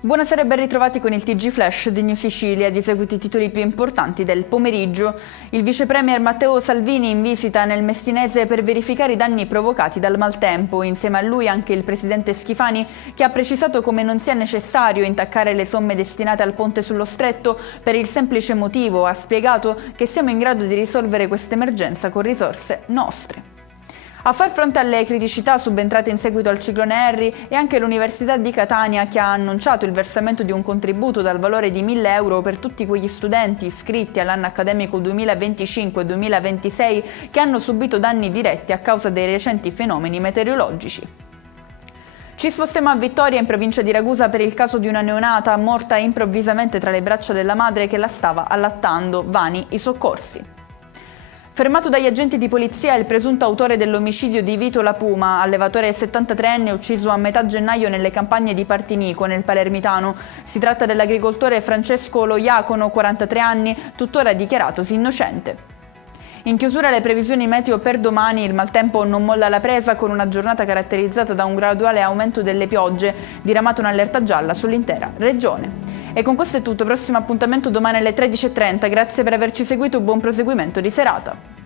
Buonasera e ben ritrovati con il TG Flash di New Sicilia. Di seguito i titoli più importanti del pomeriggio. Il vice premier Matteo Salvini in visita nel Messinese per verificare i danni provocati dal maltempo. Insieme a lui anche il presidente Schifani, che ha precisato come non sia necessario intaccare le somme destinate al ponte sullo Stretto per il semplice motivo, ha spiegato, che siamo in grado di risolvere questa emergenza con risorse nostre. A far fronte alle criticità subentrate in seguito al ciclone Harry è anche l'Università di Catania, che ha annunciato il versamento di un contributo dal valore di 1.000 euro per tutti quegli studenti iscritti all'anno accademico 2025-2026 che hanno subito danni diretti a causa dei recenti fenomeni meteorologici. Ci spostiamo a Vittoria, in provincia di Ragusa, per il caso di una neonata morta improvvisamente tra le braccia della madre che la stava allattando. Vani i soccorsi. Fermato dagli agenti di polizia il presunto autore dell'omicidio di Vito La Puma, allevatore 73enne ucciso a metà gennaio nelle campagne di Partinico, nel Palermitano. Si tratta dell'agricoltore Francesco Lo Iacono, 43 anni, tuttora dichiaratosi innocente. In chiusura le previsioni meteo per domani: il maltempo non molla la presa, con una giornata caratterizzata da un graduale aumento delle piogge, diramata un'allerta gialla sull'intera regione. E con questo è tutto, prossimo appuntamento domani alle 13:30, grazie per averci seguito, buon proseguimento di serata.